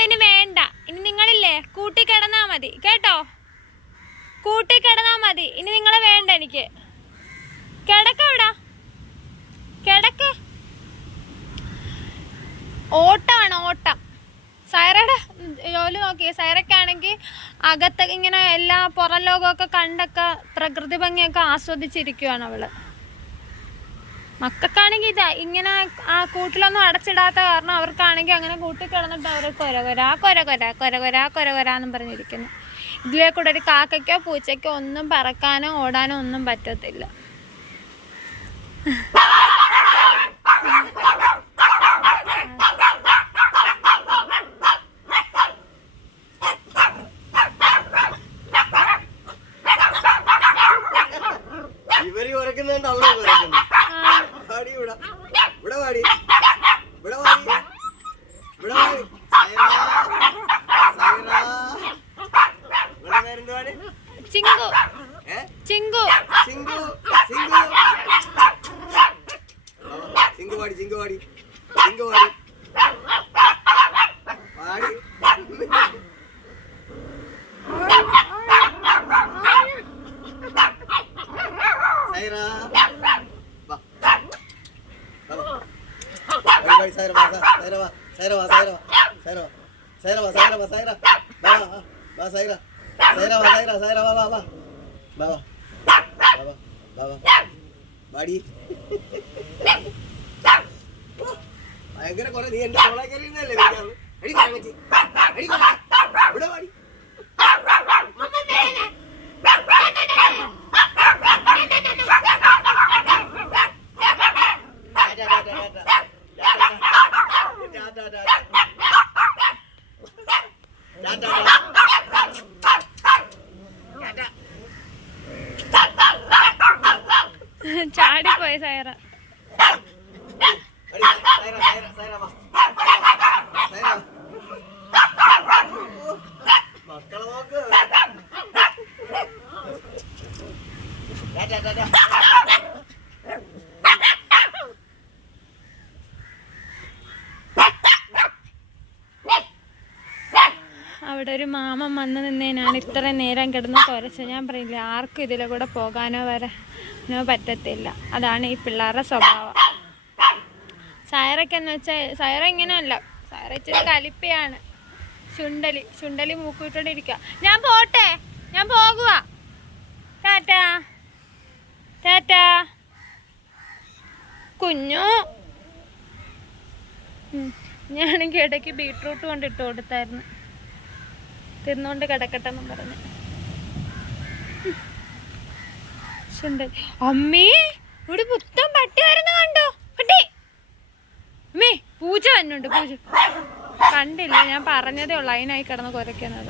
നിങ്ങളിനി വേണ്ട. ഇനി നിങ്ങളില്ലേ കൂട്ടി കിടന്നാ മതി കേട്ടോ. കൂട്ടി കിടന്നാ മതി. ഇനി നിങ്ങളെ വേണ്ട എനിക്ക്. കിടക്കവിടാ, കിടക്ക്. ഓട്ടമാണ് ഓട്ടം. സൈറയുടെ ജോലി നോക്കി. സൈറയ്ക്കാണെങ്കിൽ അകത്ത് ഇങ്ങനെ എല്ലാ പുറം ലോകമൊക്കെ കണ്ടൊക്കെ പ്രകൃതി ഭംഗിയൊക്കെ ആസ്വദിച്ചിരിക്കുകയാണ് അവള്. മക്കൾക്കാണെങ്കിൽ ഇതാ ഇങ്ങനെ ആ കൂട്ടിലൊന്നും അടച്ചിടാത്ത കാരണം അവർക്കാണെങ്കിൽ അങ്ങനെ കൂട്ടി കിടന്നിട്ട് അവർ കൊരകൊരാന്നും പറഞ്ഞിരിക്കുന്നു. ഇതിലേക്കൂടെ ഒരു കാക്കയ്ക്കോ പൂച്ചയ്ക്കോ ഒന്നും പറക്കാനോ ഓടാനോ ഒന്നും പറ്റത്തില്ല. ചിങ്കു ചിങ്കു ചിങ്കു ചിങ്കുവാടി ചിങ്കുവാടി ചിങ്കുവാടി വാടി സൈറ സൈറ സൈറ സൈറ സൈറ സൈറ സൈറ സൈറ സൈറ സൈറ വാ സൈറ സൈറ വാ സൈറ സൈറ വാ വാ വാ വാ വാ വാ വാ വാടി ഭയങ്കര കുറെ നീ എന്റെ തോളെ കയറിയിരുന്നല്ലേ അടി കാണിച്ച് അടി ഇവിടെ വാടി ചാടിപ്പോയി സൈറ. മക്കളെ നോക്ക്. അവിടെ ഒരു മാമൻ വന്ന് നിന്നേ ഞാൻ ഇത്ര നേരം കിടന്ന് കുരച്ചു. ഞാൻ പറയില്ല ആർക്കും ഇതിലെ കൂടെ പോകാനോ വരാനോ പറ്റത്തില്ല. അതാണ് ഈ പിള്ളേരുടെ സ്വഭാവം. സൈറയ്ക്കെന്ന് വെച്ചാൽ സൈറ ഇങ്ങനെയല്ല. സൈറ ഇച്ചിരി കലിപ്പയാണ്. ചുണ്ടലി മൂക്കിട്ടോണ്ടിരിക്കുക. ഞാൻ പോട്ടെ, ഞാൻ പോകുക. ടാറ്റാ ടാറ്റാ കുഞ്ഞു. ഞാനെങ്കിൽ ഇടയ്ക്ക് ബീട്രൂട്ട് കൊണ്ട് ഇട്ട് കൊടുത്തായിരുന്നു. തിന്നുകൊണ്ട് കിടക്കട്ടെ എന്നും പറഞ്ഞു. അമ്മേ ഇവിടെ പുത്തൻ പട്ടി വരുന്ന കണ്ടോ? പട്ടി അമ്മേ പൂച്ച വന്നുണ്ട്. പൂച്ച കണ്ടില്ല, ഞാൻ പറഞ്ഞതേ ഉള്ളൂ. അതിനായി കിടന്ന് കുരയ്ക്കുന്നത്.